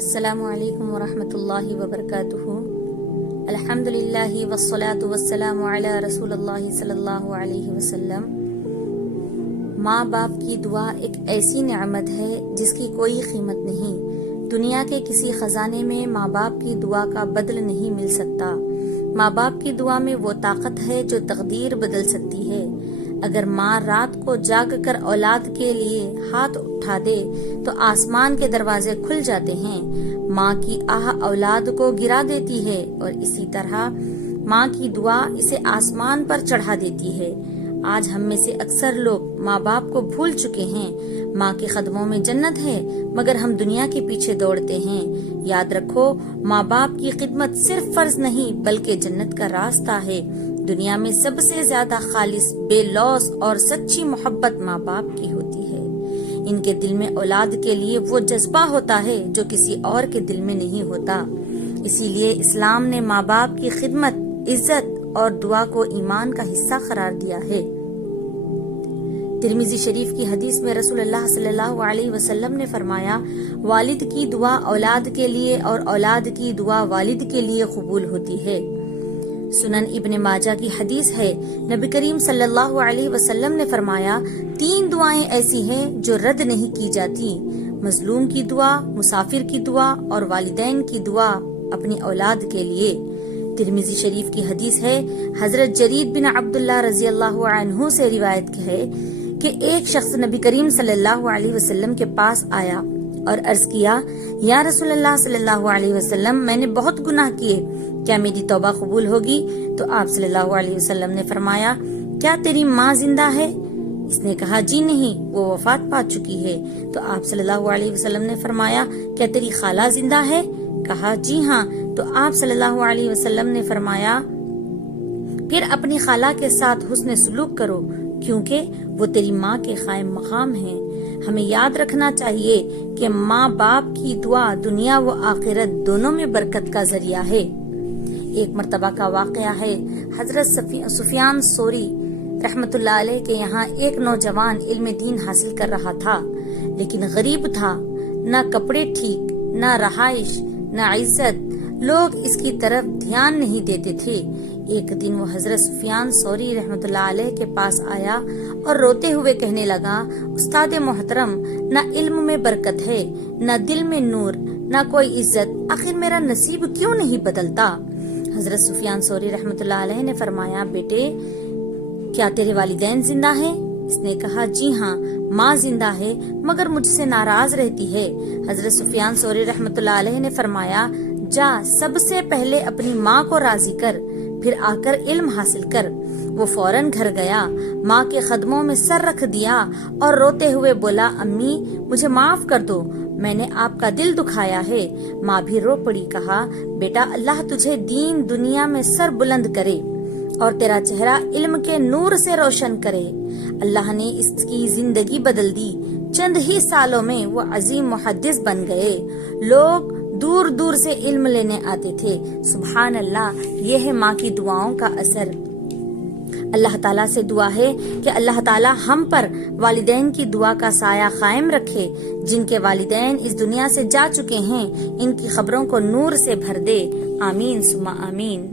السلام علیکم ورحمۃ اللہ وبرکاتہ۔ الحمدللہ والصلاة والسلام علی رسول اللہ صلی اللہ علیہ وسلم۔ ماں باپ کی دعا ایک ایسی نعمت ہے جس کی کوئی قیمت نہیں۔ دنیا کے کسی خزانے میں ماں باپ کی دعا کا بدل نہیں مل سکتا۔ ماں باپ کی دعا میں وہ طاقت ہے جو تقدیر بدل سکتی ہے۔ اگر ماں رات کو جاگ کر اولاد کے لیے ہاتھ اٹھا دے تو آسمان کے دروازے کھل جاتے ہیں۔ ماں کی آہ اولاد کو گرا دیتی ہے اور اسی طرح ماں کی دعا اسے آسمان پر چڑھا دیتی ہے۔ آج ہم میں سے اکثر لوگ ماں باپ کو بھول چکے ہیں۔ ماں کے قدموں میں جنت ہے مگر ہم دنیا کے پیچھے دوڑتے ہیں۔ یاد رکھو، ماں باپ کی خدمت صرف فرض نہیں بلکہ جنت کا راستہ ہے۔ دنیا میں سب سے زیادہ خالص، بے لوث اور سچی محبت ماں باپ کی ہوتی ہے۔ ان کے دل میں اولاد کے لیے وہ جذبہ ہوتا ہے جو کسی اور کے دل میں نہیں ہوتا۔ اسی لیے اسلام نے ماں باپ کی خدمت، عزت اور دعا کو ایمان کا حصہ قرار دیا ہے۔ ترمذی شریف کی حدیث میں رسول اللہ صلی اللہ علیہ وسلم نے فرمایا، والد کی دعا اولاد کے لیے اور اولاد کی دعا والد کے لیے قبول ہوتی ہے۔ سنن ابن ماجہ کی حدیث ہے، نبی کریم صلی اللہ علیہ وسلم نے فرمایا، 3 دعائیں ایسی ہیں جو رد نہیں کی جاتی: مظلوم کی دعا، مسافر کی دعا اور والدین کی دعا اپنی اولاد کے لیے۔ ترمذی شریف کی حدیث ہے، حضرت جریر بن عبداللہ رضی اللہ عنہ سے روایت ہے کہ ایک شخص نبی کریم صلی اللہ علیہ وسلم کے پاس آیا اور عرض کیا، یا رسول اللہ صلی اللہ علیہ وسلم، میں نے بہت گناہ کیے، کیا میری توبہ قبول ہوگی؟ تو آپ صلی اللہ علیہ وسلم نے فرمایا، کیا تیری ماں زندہ ہے؟ اس نے کہا، جی نہیں، وہ وفات پا چکی ہے۔ تو آپ صلی اللہ علیہ وسلم نے فرمایا، کیا تیری خالہ زندہ ہے؟ کہا، جی ہاں۔ تو آپ صلی اللہ علیہ وسلم نے فرمایا، پھر اپنی خالہ کے ساتھ حسن سلوک کرو کیونکہ وہ تیری ماں کے قائم مقام ہیں۔ ہمیں یاد رکھنا چاہیے کہ ماں باپ کی دعا دنیا و آخرت دونوں میں برکت کا ذریعہ ہے۔ ایک مرتبہ کا واقعہ ہے، حضرت سفیان ثوری رحمت اللہ علیہ کے یہاں ایک نوجوان علم دین حاصل کر رہا تھا، لیکن غریب تھا، نہ کپڑے ٹھیک، نہ رہائش، نہ عزت۔ لوگ اس کی طرف دھیان نہیں دیتے تھے۔ ایک دن وہ حضرت سفیان ثوری رحمت اللہ علیہ کے پاس آیا اور روتے ہوئے کہنے لگا، استاد محترم، نہ علم میں برکت ہے، نہ دل میں نور، نہ کوئی عزت، آخر میرا نصیب کیوں نہیں بدلتا؟ حضرت سفیان ثوری رحمت اللہ علیہ نے فرمایا، بیٹے، کیا تیرے والدین زندہ ہیں؟ اس نے کہا، جی ہاں، ماں زندہ ہے مگر مجھ سے ناراض رہتی ہے۔ حضرت سفیان ثوری رحمت اللہ علیہ نے فرمایا، جا، سب سے پہلے اپنی ماں کو راضی کر، پھر آ کر علم حاصل کر۔ وہ فوراً گھر گیا، ماں کے قدموں میں سر رکھ دیا اور روتے ہوئے بولا، امی، مجھے معاف کر دو، میں نے آپ کا دل دکھایا ہے۔ ماں بھی رو پڑی، کہا، بیٹا، اللہ تجھے دین دنیا میں سر بلند کرے اور تیرا چہرہ علم کے نور سے روشن کرے۔ اللہ نے اس کی زندگی بدل دی۔ چند ہی سالوں میں وہ عظیم محدث بن گئے۔ لوگ دور دور سے علم لینے آتے تھے۔ سبحان اللہ، یہ ہے ماں کی دعاؤں کا اثر۔ اللہ تعالیٰ سے دعا ہے کہ اللہ تعالیٰ ہم پر والدین کی دعا کا سایہ قائم رکھے۔ جن کے والدین اس دنیا سے جا چکے ہیں، ان کی خبروں کو نور سے بھر دے۔ آمین ثم آمین۔